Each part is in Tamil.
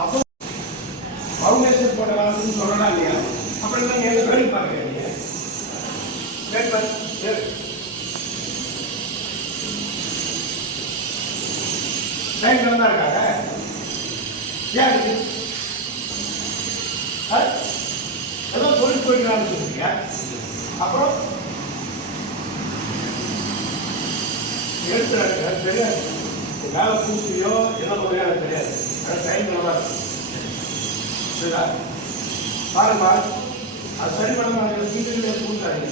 அப்போ ஃபவுண்டேஷன் போடலாம்னு சொல்லலாம் இல்லையா? அப்புறம் தான் எங்க வேலை பார்க்குறீங்க. டைம் தான் இருக்காங்க. ஏன் ஏதோ தொழில் போயிடலான்னு சொல்றீங்க. அப்புறம் எடுத்துறாங்க தெரியாது. வேலை பூசியோ என்ன முறையோ எனக்கு தெரியாது. ஆனால் டைம் நல்லா இருக்கும். சரிதா? பாருங்க, அது சரி பண்ண மாதிரி சீக்கிரம் கொடுத்தாங்க.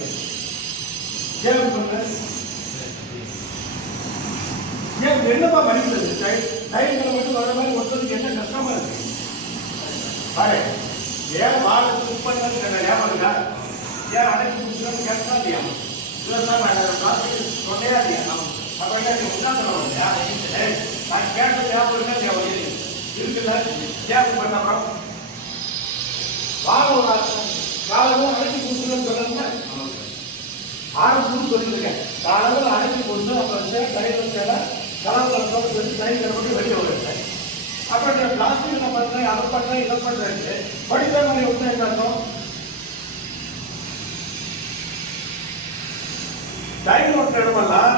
கேள்வி பண்ண ஏன் என்னப்பா படிக்கிறது? டைம் மட்டும் வர மாதிரி ஒருத்தருக்கு என்ன கஷ்டமா இருக்கு? பாரு, ஏன் வாழ புக் பண்ணது ஏமாறுங்க? ஏன் அடைச்சி முடிச்சுன்னு கேட்டா இல்லையா? இல்லை சார், நான் சொன்னே இல்லையா? அப்புறம் என்ன உதாரணம் இல்லையா? நான் கேட்டது ஞாபகம் இருக்குல்ல? ஞாபகம் பண்ண அப்புறம் காலமும் அடைச்சி முடிச்சுன்னு சொல்லுங்க. ஆரம்பம் சொல்லியிருக்கேன். காலமும் அடைச்சி முடிச்சு அப்புறம் டைம் கலாச்சாரம் சொல்லி டைம் மட்டும் வெளியே வருவேன். அப்புறம் நான் பிளாஸ்டிக் நான் பண்ணுறேன், அதை பண்ணுறேன், இதை பண்ணுறேன். படித்த மாதிரி ஒன்று என்ன அர்த்தம்? டைம் ஒன்று இடமெல்லாம்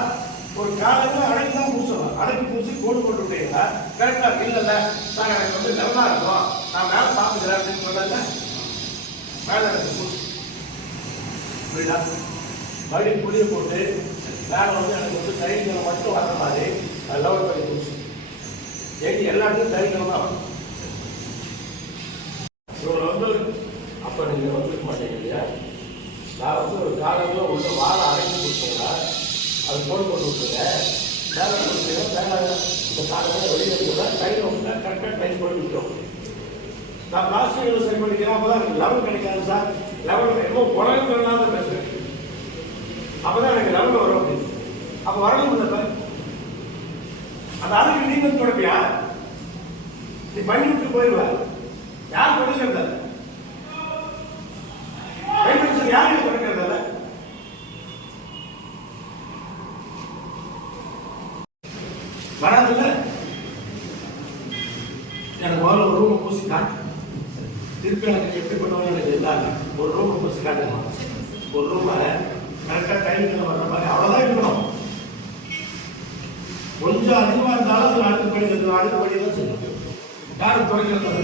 ஒரு காலையில் அடைக்கு தான் பூசணும். அடைக்கு பூசி கோடு போட்டு விட்டீங்களா கரெக்டாக இல்லைல்ல சார், எனக்கு வந்து நல்லா இருக்கும், நான் மேலே பார்த்துக்கிறேன் அப்படின்னு சொல்லல. மேலே எனக்கு பூசி புரியுதா? மறுபடியும் புளியை போட்டு மேலே வந்து எனக்கு வந்து டைம் மட்டும் வர மாதிரி லெவல் பண்ணி பூசி ஏற்றி எல்லாத்தையும் டைம் தான். இவங்களை வந்து அப்போ நீங்கள் வந்துருக்க மாட்டீங்க இல்லையா? நான் வந்து ஒரு காலையில் உள்ள வாழை அடைச்சி கொடுத்தீங்களா அது போட்டு போட்டு விட்டுருங்க. மேலே கொடுத்தீங்கன்னா மேலே இந்த காலையில் வெளியே இருக்கிறதா டைம் வந்து கரெக்டாக டைம் போட்டு விட்டுரும். நான் பிளாஸ்டிக் சரி பண்ணிக்கிறேன். அப்போ தான் எனக்கு லெவல் கிடைக்காது சார். லெவல் என்னமோ குறையினால பேசுகிறேன். அப்போ தான் எனக்கு லெவல் வரும் அப்படின்னு. அப்போ வரணும் இல்லை சார். அந்த அழகு நீ வந்து தொடப்பியா? நீ பண்ணி விட்டு போயிடுவ. யார் தொடக்கிறது? யாரையும் தொடக்கிறதில்ல. வராதுல்ல. எனக்கு முதல்ல ஒரு ரூமை பூசி காட்டு. திருப்பி எனக்கு எப்படி பண்ணுவாங்க எனக்கு இருந்தாங்க. ஒரு ரூமை பூசி காட்டுங்க. ஒரு ரூமை கரெக்டாக டைமில் வர்ற மாதிரி அவ்வளோதான் இருக்கணும். கொஞ்சம் அதிகமாக இருந்தாலும் அது அடுத்தபடி தான் செய்யணும். யாரும் தொடங்கிறது?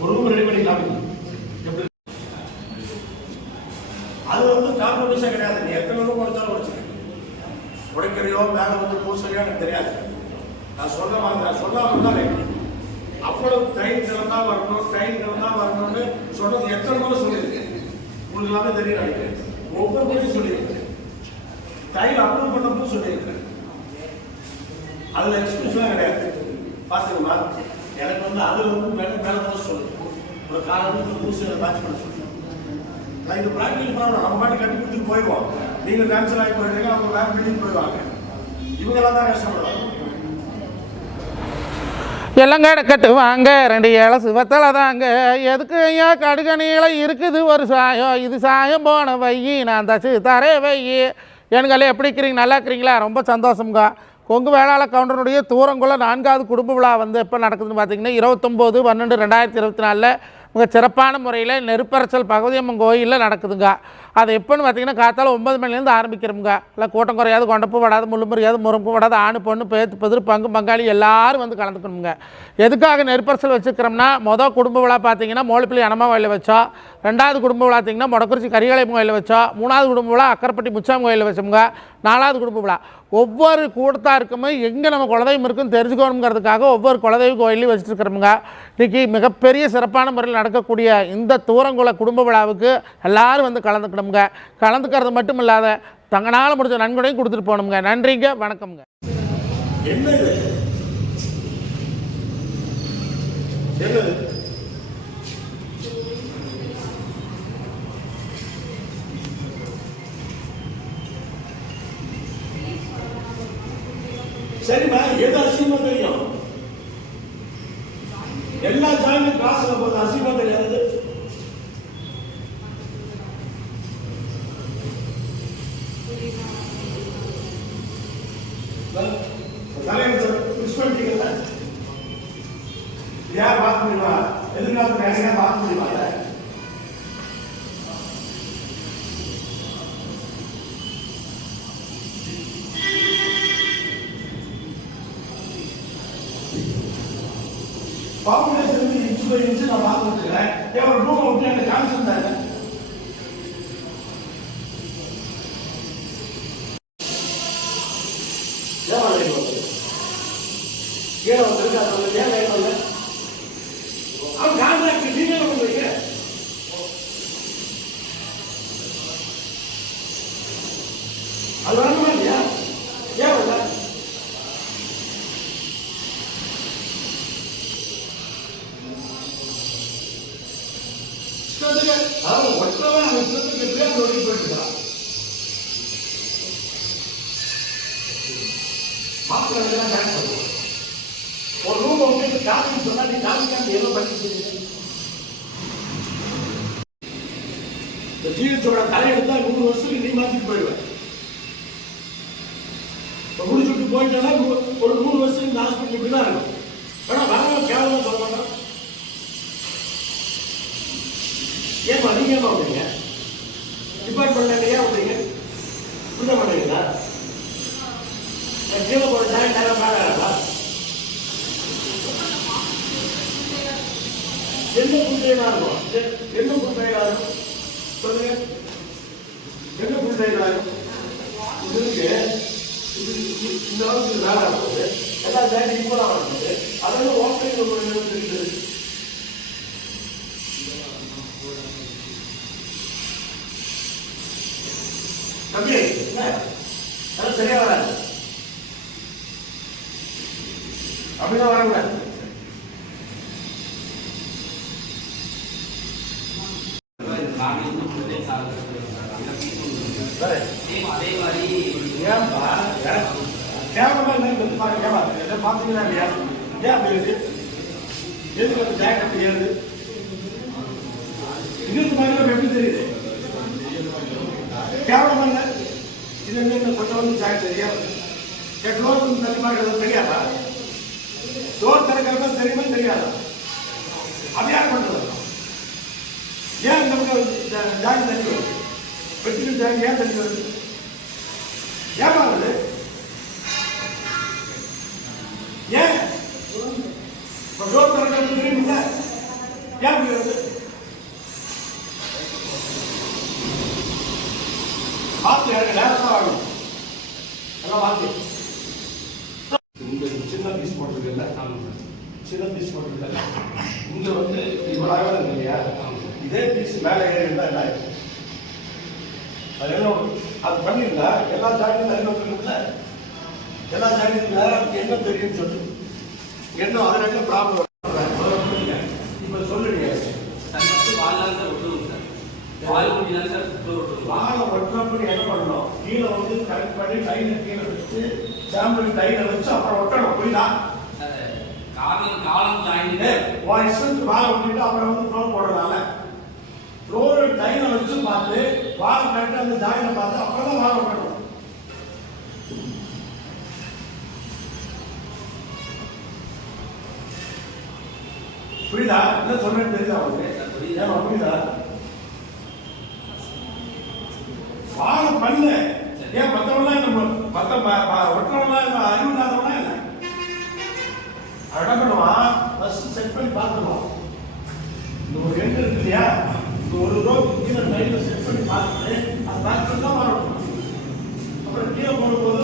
ஒரு ரூம் ரெடி பண்ணி காமிக்கணும். எப்படி அது வந்து காம்ப்ரமைஸாக கிடையாது. நீ எத்தனை ரூம் கொடுத்தாலும் உடைச்சிக்க. உடைக்கிறையோ மேலே வந்து பூசலையோ எனக்கு தெரியாது. நான் சொல்லாமல் தான் வைக்கணும். அவ்வளவு டைம் திறந்தா வரணும், டைம் திறந்தா வரணும்னு சொன்னது எத்தனை முறை சொல்லியிருக்கேன். உங்களுக்கு எல்லாமே தெரியும் நினைக்கிறேன். ஒவ்வொரு முறையும் சொல்லியிருக்கேன். டைம் அப்ரூவ் பண்ணப்போ சொல்லியிருக்கேன். அதில் எக்ஸ்கியூஸ்லாம் கிடையாது. பார்த்துக்கமா, எனக்கு வந்து அதில் வந்து மேலே போக சொல்லுங்க. ஒரு காலம் பூசியை மேட்ச் பண்ண சொல்லுங்க. நான் இது ப்ராக்டிகல் பண்ணணும். நம்ம மாட்டி கட்டி கொடுத்துட்டு போயிடுவோம். நீங்கள் கேன்சல் ஆகி போயிடுறீங்க, அவங்க வேறு பில்டிங் போயிடுவாங்க. இவங்கெல்லாம் தான் கஷ்டப்படுவாங்க. எல்லங்கடை கட்டுவாங்க 2 ஏழை சிவத்தலை தாங்க. எதுக்கு ஐயா கடுகணியில் இருக்குது ஒரு சாயம். இது சாயம் போன வையி நான் தச்சு தரே வையி. எண்களே எப்படி இருக்கிறீங்க? நல்லா இருக்கிறீங்களா? ரொம்ப சந்தோஷம்ங்க. கொங்கு வேளாளர் கவுண்டனுடைய தூரங்குள்ள 4வது குடும்ப விழா வந்து எப்போ நடக்குதுன்னு பார்த்தீங்கன்னா 29/12/2024 மிக சிறப்பான முறையில் நெருப்பரச்சல் பகவதியம்மன் கோயிலில் நடக்குதுங்க. அது எப்போன்னு பார்த்தீங்கன்னா காத்தால 9 மணிலேருந்து ஆரம்பிக்கிறோமுங்க. இல்லை கூட்டம் குறையாது, கொண்டப்பு படாது, முள்ளுமுறியாது, முறுப்பு படாது, ஆணு பொண்ணு பேத்து பெதிர் பங்கு பங்காளி எல்லாரும் வந்து கலந்துக்கணுங்க. எதுக்காக நெருப்பரச்சல் வச்சுக்கிறோம்னா, மொதல் குடும்ப விழா பார்த்தீங்கன்னா மோலிப்பள்ளி அனமா கோயிலில் வச்சோம். 2வது குடும்ப விழா பார்த்தீங்கன்னா மொடக்குறிச்சி கரிகாலயம் கோயிலில் வச்சோம். 3வது குடும்ப விழா அக்கரைப்பட்டி முச்சாம் கோயிலில் வச்சோமுங்க. 4வது குடும்ப விழா ஒவ்வொரு கூட்டத்தாருக்குமே எங்கே நம்ம குலதெய்வம் இருக்குன்னு தெரிஞ்சுக்கணுங்கிறதுக்காக ஒவ்வொரு குலதெய்வ கோயிலையும் வச்சுருக்கிறோமுங்க. இன்றைக்கி மிகப்பெரிய சிறப்பான முறையில் நடக்கக்கூடிய இந்த தூரங்குள குடும்ப விழாவுக்கு எல்லோரும் வந்து கலந்துக்கணுங்க. கலந்துக்கிறது மட்டும் இல்லாத தங்களால் முடிஞ்ச நன்கொடையும் கொடுத்துட்டு போகணுங்க. நன்றிங்க, வணக்கம்ங்க. சரிம்மா, எது அசிங்கமா தெரியும்? எல்லா ஜாயிண்ட் கிளாஸ்ல போது அசிங்கமா தெரியாது. ஃபவுண்டேஷன் இன்ச்சு பை இன்ச்சு நான் பார்த்து வச்சுக்கிறேன். ஏன் ஒரு ரூம் விட்டு எனக்கு கான்செப்ட் தானே கீழே வந்துருக்கு. அது வந்து ஏன் லைன் வந்து அவன் கான்ட்ராக்ட் நீங்க பண்ணுவீங்க. அது வரணுமா இல்லையா? ஏன் வரல? அதாவது ஒற்றவன் அவன் இஷ்டத்துக்கு பேர் ஓடி போயிட்டுருக்கான். மாப்பிள்ளை ஒரு ரூம் வந்து காமின்னு சொன்னா நீ காமிக்காம எவ்வளவு பண்ணிட்டு இந்த ஜீவத்தோட தலையெடுத்தா 100 வருஷத்துக்கு நீ மாத்திட்டு போயிடுவேன். முடிச்சுட்டு போயிட்டா ஒரு 3 வருஷத்துக்கு இந்த ஹாஸ்பிட்டல் இப்படிதான் இருக்கும். ஆனா வரவங்க கேவலம் சொல்ல மாட்டான். ஏமா நீங்க ஏமா வந்தீங்க? டிபார்ட்மெண்ட் ஏன் வந்தீங்க? புரிஞ்ச மாட்டீங்களா? கீழே போட நேரம் மேலே என்ன புண்டையா இருக்கும்? என்ன புண்டையா இருக்கும் சொல்லுங்க. என்ன புண்டையா இருக்கும்? இதுக்கு இந்த அளவுக்கு வேலை ஆகுது. எல்லா ஜாதி ஈக்குவலாக இருக்குது. அதெல்லாம் ஓப்பனிங் இருக்குது. தம்பி அதெல்லாம் சரியா வராது. அப்படிதான் வரக்கூடாது. பாத்தீங்கன்னா இல்லையா? ஏன் அப்படி இருக்கு? எதுக்கு வந்து ஜாக்கெட் தெரியாது? இன்னொரு மாதிரி எப்படி தெரியுது? கேவலமா இல்லை? இது என்ன கொஞ்சம் வந்து ஜாக்கெட் தெரியாது. டோர் வந்து தள்ளி மாட்டது தெரியாதா? டோர் திறக்கிறதா தெரியுமா தெரியாதா? அது யார் பண்றது? ஏன் இந்த பக்கம் ஜாக்கெட் தள்ளி வருது? வெட்டிக்கு ஜாக்கெட் ஏன் தள்ளி வருது? ஏமா வருது? ஏன் டோர் திறக்கிறது தெரியுமில்ல? ஏன் அப்படி வருது? பார்த்து எனக்கு நேரம் தான் ஆகணும். எல்லாம் பார்த்து சின்ன பீஸ் போட்டிருக்குல்ல, சின்ன பீஸ் போட்டிருக்கல, இங்க வந்து இவ்வளவு இருக்கு இல்லையா? இதே பீஸ் மேலே ஏறி இருந்தா என்ன ஆயிடும்? அது என்ன அது பண்ணிருந்தா எல்லா ஜாக்கெட்டும் தண்ணி வந்துருக்குல்ல, எல்லா ஜாக்கெட்டும் என்ன தெரியும்னு சொல்லு. என்ன அதில் என்ன ப்ராப்ளம் இப்ப சொல்லுங்க. வாழை ஒட்டுறப்படி என்ன பண்ணணும்? கீழே வந்து கரெக்ட் பண்ணி டைல கீழே வச்சு சாம்பிள் டைல வச்சு அப்புறம் ஒட்டணும். புரியுதா? வாழை ஒட்டிட்டு அப்புறம் வந்து ஃப்ளோர் போடுறதால ஃப்ளோர் டைல வச்சு பார்த்து வாழை கரெக்டாக அந்த ஜாயினை பார்த்து அப்புறம் தான் வாழை ஒட்டணும். புரியுதா? என்ன சொல்றேன்னு தெரியுதா உங்களுக்கு? ஏமா புரியுதா? வாழை பண்ணு. ஏன் மற்றவங்களாம் நம்ம மற்ற ஒட்டுறவங்களாம் அறிவு இல்லாதவனா இல்லை? என்ன பண்ணுவான்? ஃபர்ஸ்ட் செட் பண்ணி பார்த்துருவான். இந்த ஒரு எண்டு இருக்கு இல்லையா? இந்த ஒரு ரோக்கு கீழே டைல செட் பண்ணி பார்த்துட்டு அது பார்த்துட்டு தான் வரணும். அப்புறம் கீழே போடும்போது